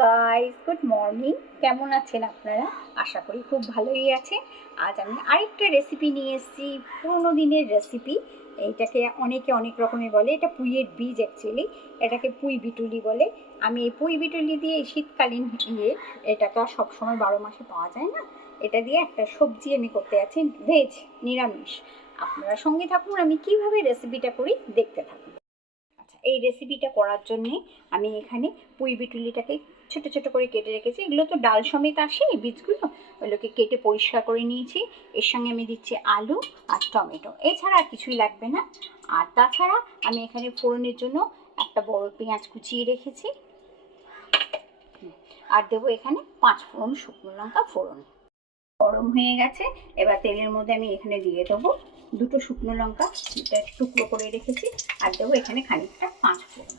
Guys, good morning. কেমন আছেন আপনারা? আশা করি খুব ভালোই আছেন। আজ আমি আরেকটা রেসিপি নিয়ে এসেছি, পুরোনো দিনের রেসিপি। এইটাকে অনেকে অনেক রকমের বলে। এটা পুঁইয়ের বীজ, অ্যাকচুয়ালি এটাকে পুঁই বিটুলি বলে। আমি এই পুঁই বিটুলি দিয়ে শীতকালীন এটা তো আর সবসময় 12 মাসে পাওয়া যায় না। এটা দিয়ে একটা সবজি আমি করতে যাচ্ছি, ভেজ, নিরামিষ। আপনারা সঙ্গে থাকুন, আমি কিভাবে রেসিপিটা করি দেখতে থাকুন। এই রেসিপিটা করার জন্যে আমি এখানে পুঁই বিটুলিটাকে ছোট ছোট করে কেটে রেখেছি। এগুলো তো ডাল সমেত আসে, এই বীজগুলো, ওগুলোকে কেটে পরিষ্কার করে নিয়েছি। এর সঙ্গে আমি দিচ্ছি আলু আর টমেটো, এছাড়া আর কিছুই লাগবে না। আর তাছাড়া আমি এখানে ফোড়নের জন্য একটা বড় পেঁয়াজ কুচিয়ে রেখেছি, আর দেবো এখানে 5 ফোড়ন শুকনো লঙ্কা ফোড়ন। গরম হয়ে গেছে, এবার তেলের মধ্যে আমি এখানে দিয়ে দেবো 2টো শুকনো লঙ্কা, এটা টুকরো করে রেখেছি, আর দেবো এখানে খানিকটা 5 ফোড়ন।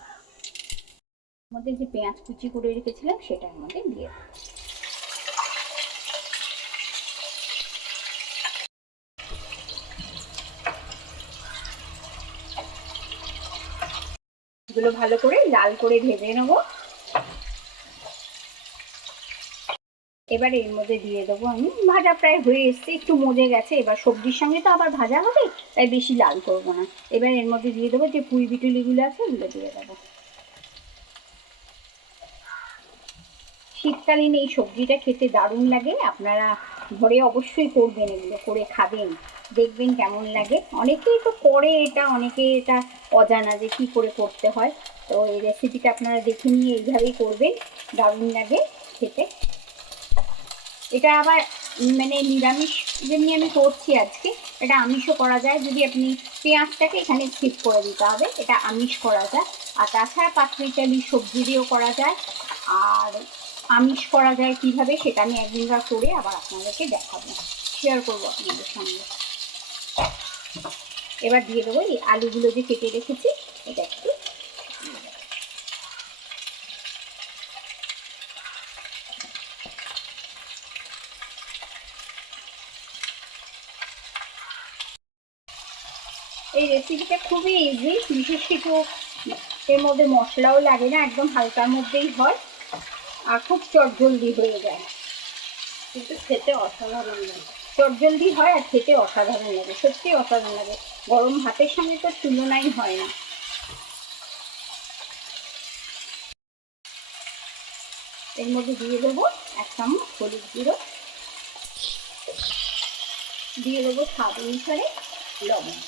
মধ্যে যে পেঁয়াজ কুচি করে রেখেছিলাম সেটার মধ্যে দিয়ে দেবো। এগুলো ভালো করে লাল করে ভেজে নেবো। এবার এর মধ্যে দিয়ে দেবো আমি, ভাজা প্রায় হয়ে এসছে, একটু মজে গেছে। এবার সবজির সঙ্গে তো আবার ভাজা হবে, তাই বেশি লাল করবো না। এবার এর মধ্যে দিয়ে দেবো যে পুঁই বিটুলিগুলো আছে, ওগুলো দিয়ে দেবো। শীতকালীন এই সবজিটা খেতে দারুণ লাগে। আপনারা ঘরে অবশ্যই করবেন, এগুলো করে খাবেন, দেখবেন কেমন লাগে। অনেকেই তো করে এটা, অনেকে এটা অজানা যে কী করে করতে হয়। তো এই রেসিপিটা আপনারা দেখে নিয়ে এইভাবেই করবেন, দারুণ লাগে খেতে। এটা আবার মানে নিরামিষ যেমনি আমি করছি আজকে, এটা আমিষও করা যায়। যদি আপনি পেঁয়াজটাকে এখানে স্কিপ করে দিতে হবে, এটা আমিষ করা যায়। আর তাছাড়া পাতলিচালি সবজি দিয়েও করা যায়, আর আমিষ করা যায় কীভাবে সেটা আমি একদিনবার করে আবার আপনাদেরকে দেখাবো, শেয়ার করবো আপনাদের সঙ্গে। এবার দিয়ে দেবো এই আলুগুলো যে কেটে রেখেছি, এটা একটু এই রেসিপিটা খুবই ইজি, বিশেষ কিছু এর মধ্যে মশলাও লাগে না, একদম হালকার মধ্যেই হয়, আর খুব চটজলদি হয়ে যায়, কিন্তু খেতে অসাধারণ লাগে। চটজলদি হয় আর খেতে অসাধারণ লাগে, সত্যি অসাধারণ লাগে। গরম ভাতের সঙ্গে তো তুলনাই হয় না। এর মধ্যে দিয়ে দেবো 1 চামচ হলুদ গুঁড়ো, দিয়ে দেবো স্বাদ অনুসারে লবণ।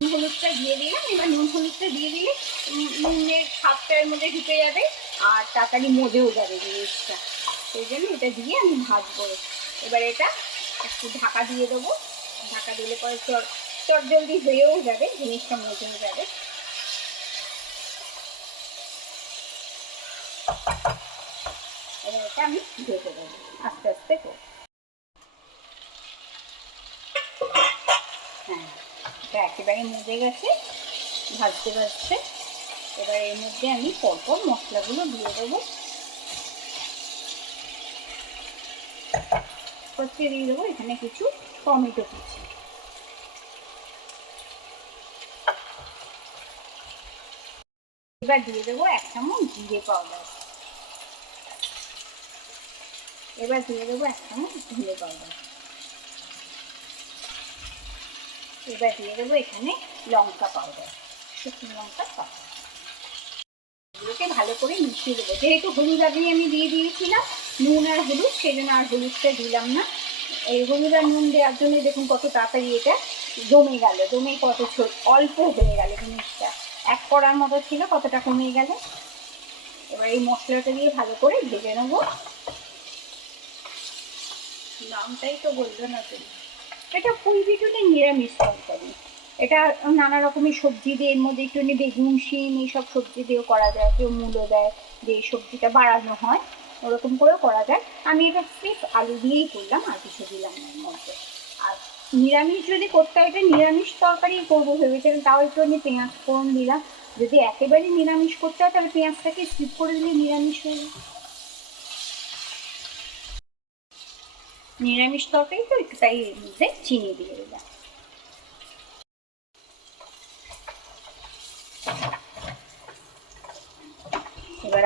হলুদটা দিয়ে দিলাম। এবার নুন হলুদটা দিয়ে দিলে নুনের স্বাদটা এর মধ্যে ঢুকে যাবে, আর তাড়াতাড়ি মজেও যাবে জিনিসটা। সেই জন্য এটা দিয়ে আমি ভাজবো। এবার এটা একটু ঢাকা দিয়ে দেবো। ঢাকা দিলে পরে চটজলদি হয়েও যাবে, জিনিসটা মজেও যাবে। এবার এটা আমি ঢেকে দেবো, আস্তে আস্তে করব। হ্যাঁ, এটা একেবারে মজে গেছে ভাজতে ভাজতে। এবার এর মধ্যে আমি পরপর মশলাগুলো দিয়ে দেবো। ফার্স্টে দিয়ে দেবো এখানে কিছু টমেটো কুচি, এবার দিয়ে দেবো 1 চামচ জিরে পাউডার, এবার দিয়ে দেবো 1 চামচ ধনে পাউডার, এবার দিয়ে দেবো এখানে লঙ্কা পাউডার, শুকনো লঙ্কা পাউডার। এগুলোকে ভালো করে মিশিয়ে দেবো। যেহেতু হলুদ আগে আমি দিয়ে দিয়েছিলাম, নুন আর হলুদ, সেই জন্য আর হলুদটা দিলাম না। এই হলুদ আর নুন দেওয়ার জন্য দেখুন কত তাড়াতাড়ি এটা জমে গেল, জমে কত অল্প হয়ে গেল জিনিসটা। 1 কড়ার মতো ছিল, কতটা কমে গেল। এবার এই মশলাটা দিয়ে ভালো করে ভেজে নেবো। নামটাই তো বললো না তুমি। এটা পুঁই বিটুলি নিরামিষ তরকারি। এটা নানা রকমের সবজি দিয়ে, এর মধ্যে একটু বেগুন, শিম, এইসব সবজি দিয়েও করা যায়। কেউ মূলো দেয়, যে সবজিটা বাড়ানো হয়, ওরকম করেও করা যায়। আমি এটা সির্ফ আলু দিয়েই করলাম, আর কিছু দিলাম না এর মধ্যে। আর নিরামিষ যদি করতে হয়, এটা নিরামিষ তরকারি করবো ভেবেছিলাম, তাও একটু আমি পেঁয়াজ ফোড়ন দিলাম। যদি একেবারে নিরামিষ করতে হয় তাহলে পেঁয়াজটাকে স্কিপ করে দিলে নিরামিষ হয়ে যায়। নিরামিষ তরকারি তো একটু, তাই এর মধ্যে চিনি দিয়ে দিলাম।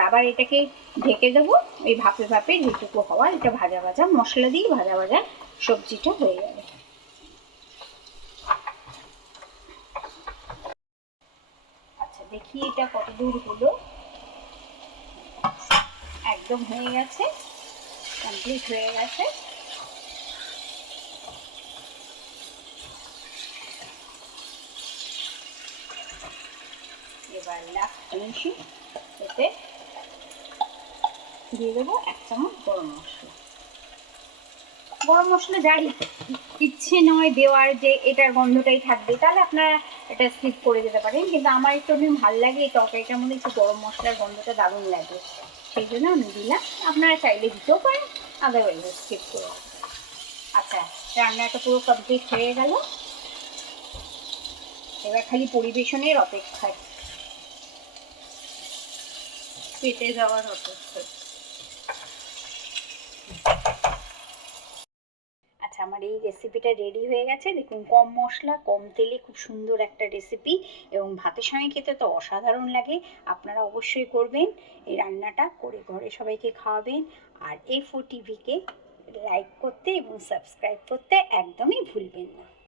আবার এটাকে ঢেকে দেবো, ওই ভাপে ভাপে যেটুকু হওয়া, এটা ভাজা ভাজা মশলা দিয়ে ভাজা ভাজা সবজিটা হয়ে যাবে। আচ্ছা দেখি এটা কত দূর হলো। একদম হয়ে গেছে, কমপ্লিট হয়ে গেছে। এবার লাস্ট ফিনিশিং, এতে দিয়ে দেবো 1 চামচ গরম মশলা। গরম মশলা যার ইচ্ছে নয় দেওয়ার যে এটার গন্ধটাই থাকবে, তাহলে আপনারা এটা স্কিপ করে যেতে পারেন, কিন্তু আমার একটু ভালো লাগে এই তরকারিটার মধ্যে একটু গরম মশলার গন্ধটা দারুণ লাগে, সেই জন্য আমি দিলাম। আপনারা চাইলে দিতেও পারেন, আদারওয়াইজ স্কিপ করে। আচ্ছা, রান্নাটা পুরো কমপ্লিট হয়ে গেল, এবার খালি পরিবেশনের অপেক্ষায়, পেটে যাওয়ার অপেক্ষায়। আচ্ছা, আমার এই রেসিপিটা রেডি হয়ে গেছে। দেখুন, কম মশলা কম তেলে খুব সুন্দর একটা রেসিপি, এবং ভাতের সঙ্গে খেতে তো অসাধারণ লাগে। আপনারা অবশ্যই করবেন এই রান্নাটা, করে ঘরে সবাইকে খাওয়াবেন। আর A4 টিভিকে লাইক করতে এবং সাবস্ক্রাইব করতে একদমই ভুলবেন না।